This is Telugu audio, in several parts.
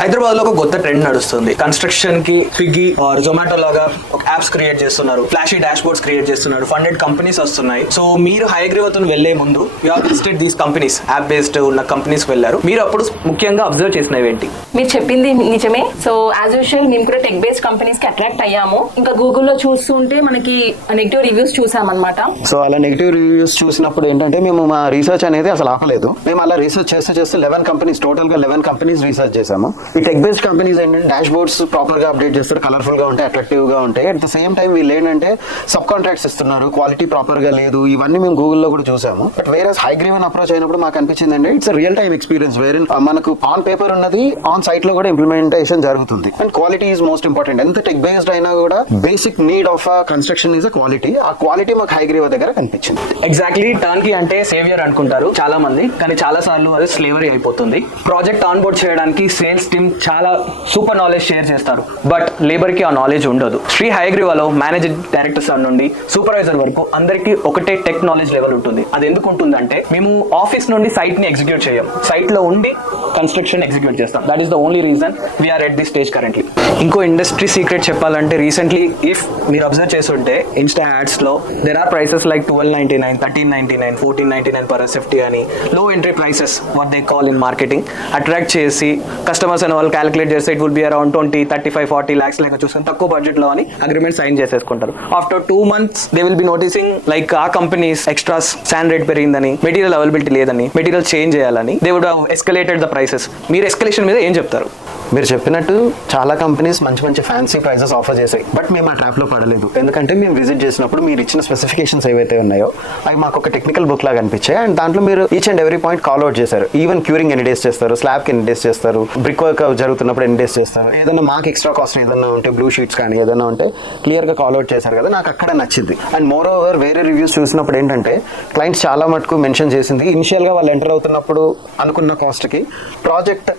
హైదరాబాద్ లో ఒక కొత్త ట్రెండ్ నడుస్తుంది. కన్స్ట్రక్షన్ కి స్విగ్గీ ఆర్ జొమాటో లాగా ఒక యాప్స్ క్రియేట్ చేస్తున్నారు, ఫ్లాషీ డాష్ బోర్డ్స్ క్రియేట్ చేస్తున్నారు, ఫండెడ్ కంపెనీస్ వస్తున్నాయి. సో మీరు హయగ్రీవతో వెళ్లే ముందు you have visited these companies, app based ఉన్న కంపెనీస్ వెళ్ళారు. మీరు అప్పుడు ముఖ్యంగా అబ్జర్వ్ చేసినవి ఏంటి? మీరు చెప్పింది నిజమే. సో యాజ్ యూజువల్ మేము కూడా టెక్ బేస్డ్ కంపెనీస్ కి అట్రాక్ట్ అయ్యాము. ఇంకా గూగుల్లో చూస్తుంటే మనకి నెగిటివ్ రివ్యూస్ చూసామన్నమాట. సో అలా నెగిటివ్ రివ్యూస్ చూసినప్పుడు ఏంటంటే మేము మా రీసెర్చ్ అనేది అసలు ఆపలేదు. మేము అలా రీసెర్చ్ చేస్తే 11 కంపెనీస్, టోటల్ గా 11 కంపెనీస్ రీసెర్చ్ చేసాము. ఈ టెక్ బేస్డ్ కంపెనీస్ ఏంటంటే డాష్ బోర్డ్స్ ప్రాపర్ గా అప్డేట్ చేస్తారు, కలర్ఫుల్ గా ఉంటాయి, అట్రాక్టివ్ గా ఉంటాయి. అట్ ద సేమ్ టైం వీళ్ళు ఏంటంటే సబ్ కాంట్రాక్ట్స్ ఇస్తున్నారు, క్వాలిటీ ప్రాపర్ గా లేదు. ఇవన్నీ మేము గూగుల్లో కూడా చూసాము. బట్ వేరే హైగ్రీవన్ అప్రోచ్ అయినప్పుడు మాకు అనిపించింది అంటే ఇట్స్ రియల్ టైమ్ ఎక్స్పీరియన్స్, వేరే మనకు ఆన్ పేపర్ ఉన్నది ఆన్ సైట్ లో కూడా ఇంప్లిమెంటేషన్ జరుగుతుంది. And quality is most important. ఎంత టెక్ బేస్డ్ అయినా కూడా basic need of construction is a quality. ఆ క్వాలిటీ మాకు హైగ్రీవ దగ్గర కనిపించింది. ఎగ్జాక్ట్లీ, టర్న్ కి అంటే సేవియర్ అనుకుంటారు చాలా మంది, కానీ చాలా సార్లు అది స్లేవరీ అయిపోతుంది. ప్రాజెక్ట్ ఆన్ బోర్డ్ చేయడానికి సేల్స్ టీమ్ చాలా సూపర్ నాలెడ్జ్ షేర్ చేస్తారు, బట్ లేబర్ కి ఆ నాలెడ్జ్ ఉండదు. శ్రీ హయగ్రీవాలో మేనేజింగ్ డైరెక్టర్స్ నుండి సూపర్వైజర్ వరకు అందరికీ ఒకటే టెక్ నాలెడ్జ్ లెవెల్ ఉంటుంది. అది ఎందుకు ఉంటుందంటే మేము ఆఫీస్ నుండి సైట్ ని ఎగ్జిక్యూట్ చేయం, సైట్ లో ఉండి కన్స్ట్రక్షన్ ఎగ్జిక్యూట్ చేస్తాం. That is the only reason we're at the stage currently. ఇంకో ఇండస్ట్రీ సీక్రెట్ చెప్పాలంటే, రీసెంట్లీ ఇఫ్ మీరు అబ్జర్వ్ చేస్తుంటే ఇన్స్టా యాడ్స్ లో there are prices like $12.99, $13.99, $14.99 per SFT అని low entry prices what they call in marketing attract చేసి కస్టమర్స్ అని వాళ్ళు క్యాలిక్యులేట్ చేస్తే it will be around 20, 35, 40 lakhs లెక్క చూసుకొని తక్కువ బడ్జెట్ లో అని అగ్రిమెంట్ సైన్ చేసేసుకుంటారు. After 2 months they will be noticing like ఆ కంపెనీస్ ఎక్స్ట్రాస్ శాండ్ రేట్ పెరిగిందని, మెటీరియల్ అవైలబిలిటీ లేదని, మెటీరియల్ చేంజ్ చేయాలని they would have escalated the prices. మీరు ఎస్కలేషన్ మీద ఏం చెప్తారు? మీరు చెప్పినట్టు చాలా కంపెనీస్ మంచి మంచి ఫ్యాన్సీ ప్రైజెస్ ఆఫర్ చేశాయి, బట్ మేము ఆ ట్రాప్ లో పడలేదు. ఎందుకంటే మేము విజిట్ చేసినప్పుడు మీరు ఇచ్చిన స్పెసిఫికేషన్స్ ఏవైతే ఉన్నాయో అవి మాకు ఒక టెక్నికల్ బుక్ లాగా అనిపించాయి. అండ్ దాంట్లో మీరు each and every point call out చేశారు. ఈవెన్ క్యూరింగ్ ఎన్ని డేస్ చేస్తారు, స్లాబ్ కి ఎన్ని డేస్ చేస్తారు, బ్రిక్ వర్క్ జరుగుతున్నప్పుడు ఎన్ని డేస్ చేస్తారు, ఏదైనా మాకు ఎక్స్ట్రా కాస్ట్ ఏదైనా ఉంటే, బ్లూ షీట్స్ కానీ ఏదైనా ఉంటే క్లియర్ గా కాల్ అవుట్ చేశారు కదా, నాకు అక్కడ నచ్చింది. అండ్ మోర్ ఓవర్ వేరే రివ్యూస్ చూసినప్పుడు ఏంటంటే క్లయింట్స్ చాలా మటుకు మెన్షన్ చేసింది, ఇనిషియల్ గా వాళ్ళు ఎంటర్ అవుతున్నప్పుడు అనుకున్న కాస్ట్ కి ప్రాజెక్ట్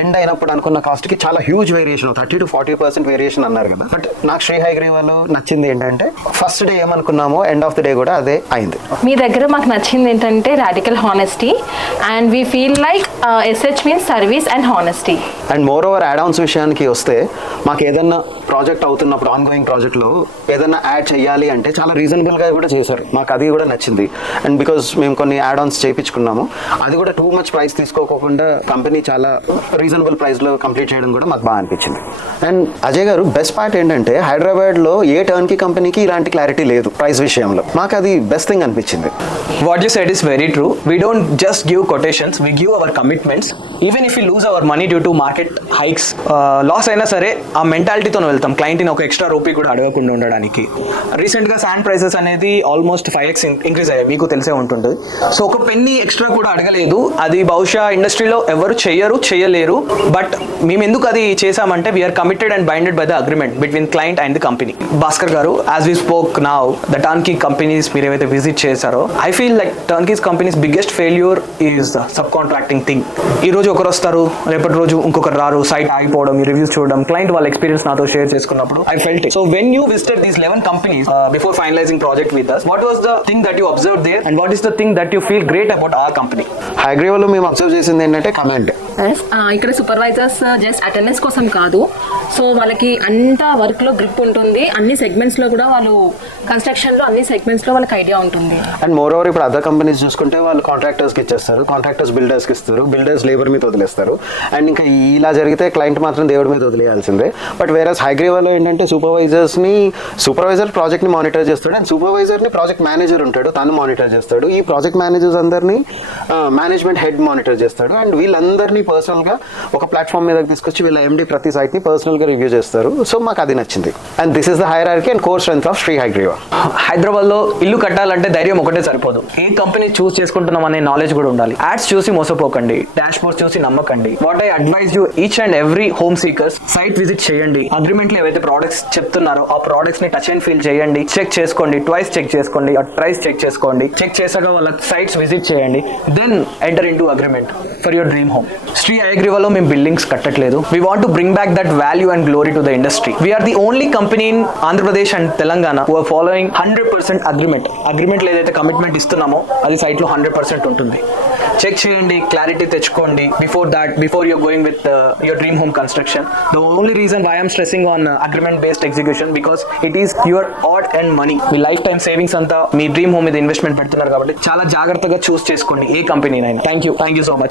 ఎండ్ అయినప్పుడు అనుకున్న కాస్ట్ కి చాలా హ్యూజ్ వేరియేషన్, 30 to 40% వేరియేషన్ అన్నారు కదా. బట్ నాకు శ్రీ హయగ్రీవాలో నచ్చింది ఏంటంటే ఫస్ట్ డే ఏమనుకున్నామో ఎండ్ ఆఫ్ ది డే కూడా అదే అయింది. మీ దగ్గర మాకు నచ్చింది ఏంటంటే radical honesty, and we feel like SH means service and honesty. And moreover add ons విషయానికి వస్తే మాకు ఏదన్నా ప్రాజెక్ట్ అవుతున్నప్పుడు ఆన్ గోయింగ్ ప్రాజెక్ట్ లో ఏదన్నా యాడ్ చేయాలి అంటే చాలా రీజనబుల్ గా కూడా చేశారు, మాకు అది కూడా నచ్చింది. అండ్ బికాస్ మేము కొన్ని యాడ్ ఆన్స్ చేయించుకున్నాము, అది కూడా టూ మచ్ ప్రైస్ తీసుకోకుండా కంపెనీ చాలా రీజనబుల్ ప్రైస్ లో కంప్లీట్ చేయడం కూడా మాకు బాగా అనిపించింది. అండ్ అజయ్ గారు, బెస్ట్ పార్ట్ ఏంటంటే హైదరాబాద్ లో ఏ టర్న్ కి కంపెనీకి ఇలాంటి క్లారిటీ లేదు ప్రైస్ విషయంలో. మాకు అది బెస్ట్ థింగ్ అనిపించింది. What you said is very true. We don't just give quotations, we give our commitments. Even if we lose our money due to market hikes, loss అయినా సరే ఆ మెంటాలిటీతో వెళ్తాం, క్లయింట్ని ఒక ఎక్స్ట్రా రూపీ కూడా అడగకుండా ఉండడానికి. రీసెంట్గా శాండ్ ప్రైసెస్ అనేది ఆల్మోస్ట్ 5x ఇంక్రీజ్ అయ్యాయి, మీకు తెలిసే ఉంటుంది. సో ఒక పెన్నీ ఎక్స్ట్రా కూడా అడగలేదు. అది బహుశా ఇండస్ట్రీలో ఎవరు చేయలేరు. బట్ మేము ఎందుకు అది చేసామంటే we're committed and binded by the agreement between client and the company. Bhaskar garu, as we spoke now, the turnkey companies మీరు ఏవైతే విజిట్ చేశారో, I feel like turnkeys companies biggest failure is the sub contracting thing. ఈ రోజు ఒకరు వస్తారు, రేపటి రోజు ఇంకొకరు రారు, సైట్ ఆగిపోవడం, ఈ రివ్యూస్ చూడడం, క్లయింట్ వాళ్ళ ఎక్స్పీరియన్స్ నాతో షేర్ చేసుకున్నప్పుడు I felt it. So when you visited these 11 companies before finalising project with us, what was the thing that you observed there and what is the thing that you feel great about our company? హైగ్రీవాలో మేము అబ్జర్వ్ చేసింది ఏంటంటే కమాండ్. ఇక్కడ సూపర్వైజర్స్ జస్ట్ అటెండెన్స్ కోసం కాదు, సో వాళ్ళకి అంతా వర్క్ లో గ్రిప్ ఉంటుంది, అన్ని సెగ్మెంట్స్ లో కూడా వాళ్ళు కన్స్ట్రక్షన్ లో అన్ని సెగ్మెంట్స్ లో వాళ్ళకి ఐడియా ఉంటుంది. అండ్ మోర్ ఓవర్ ఇప్పుడు అదర్ కంపెనీస్ చూసుకుంటే వాళ్ళు కాంట్రాక్టర్స్ కి ఇచ్చేస్తారు, కాంట్రాక్టర్స్ బిల్డర్స్ కి ఇస్తారు, బిల్డర్స్ లేబర్ మీద వదిలేస్తారు. అండ్ ఇంకా ఇలా జరిగితే క్లయింట్ మాత్రం దేవుడి మీద వదిలేయాల్సిందే. బట్ వేరే హైగ్రీవాలో ఏంటంటే సూపర్వైజర్ ప్రాజెక్ట్ ని మానిటర్ చేస్తాడు, అండ్ సూపర్వైజర్ ని ప్రాజెక్ట్ మేనేజర్ ఉంటాడు, తను మానిటర్ చేస్తాడు. ఈ ప్రాజెక్ట్ మేనేజర్స్ అందరినీ మేనేజ్మెంట్ హెడ్ మానిటర్ చేస్తాడు. అండ్ వీళ్ళందరినీ పర్సనల్ గా ఒక ప్లాట్ఫామ్ మీద తీసుకొచ్చి వీళ్ళ MD ప్రతి సైట్ ని పర్సనల్ గా రివ్యూ చేస్తారు. సో మాకు అది నచ్చింది. And this is the hierarchy and core strength of Shri Hayagriva. Hyderabad లో ఇల్లు కట్టాలంటే ధైర్యం ఒకటే సరిపోదు, ఏ కంపెనీ చూస్ చేసుకుంటున్నాం అనే నాలెడ్జ్ కూడా ఉండాలి. యాడ్స్ చూసి మోసపోకండి, డాష్ బోర్డ్స్ చూసి నమ్మకండి. What I advise you each and every home seekers, site visit చేయండి, అగ్రిమెంట్ లో ఏవైతే ప్రోడక్ట్స్ చెప్తున్నారో ఆ ప్రోడక్ట్స్ ని టచ్ అండ్ ఫీల్ చేయండి, చెక్ చేసుకోండి, ట్వైస్ చెక్ చేసుకోండి, ప్రైస్ చెక్ చేసుకోండి, చెక్ చేసాక వాళ్ళ సైట్స్ విజిట్ చేయండి, then enter in to agreement for your dream home. Shri Hayagriva పర్పస్లో మేము బిల్డింగ్స్ కట్టట్లేదు. We want to bring back that value and glory to the industry. We are the only company in Andhra Pradesh and Telangana who are following 100% అగ్రిమెంట్లో ఏదైతే కమిట్మెంట్ ఇస్తున్నామో అది సైట్లో 100% ఉంటుంది. చెక్ చేయండి, క్లారిటీ తెచ్చుకోండి before you're going with your dream home construction. The only reason why I'm stressing on agreement based execution because it is your hard and money. మీ లైఫ్ టైం సేవింగ్స్ అంతా మీ డ్రీమ్ హోమ్ మీద ఇన్వెస్ట్మెంట్ పెడుతున్నారు కాబట్టి చాలా జాగ్రత్తగా చూస్ చేసుకోండి ఏ కంపెనీనైనా. Thank you so much.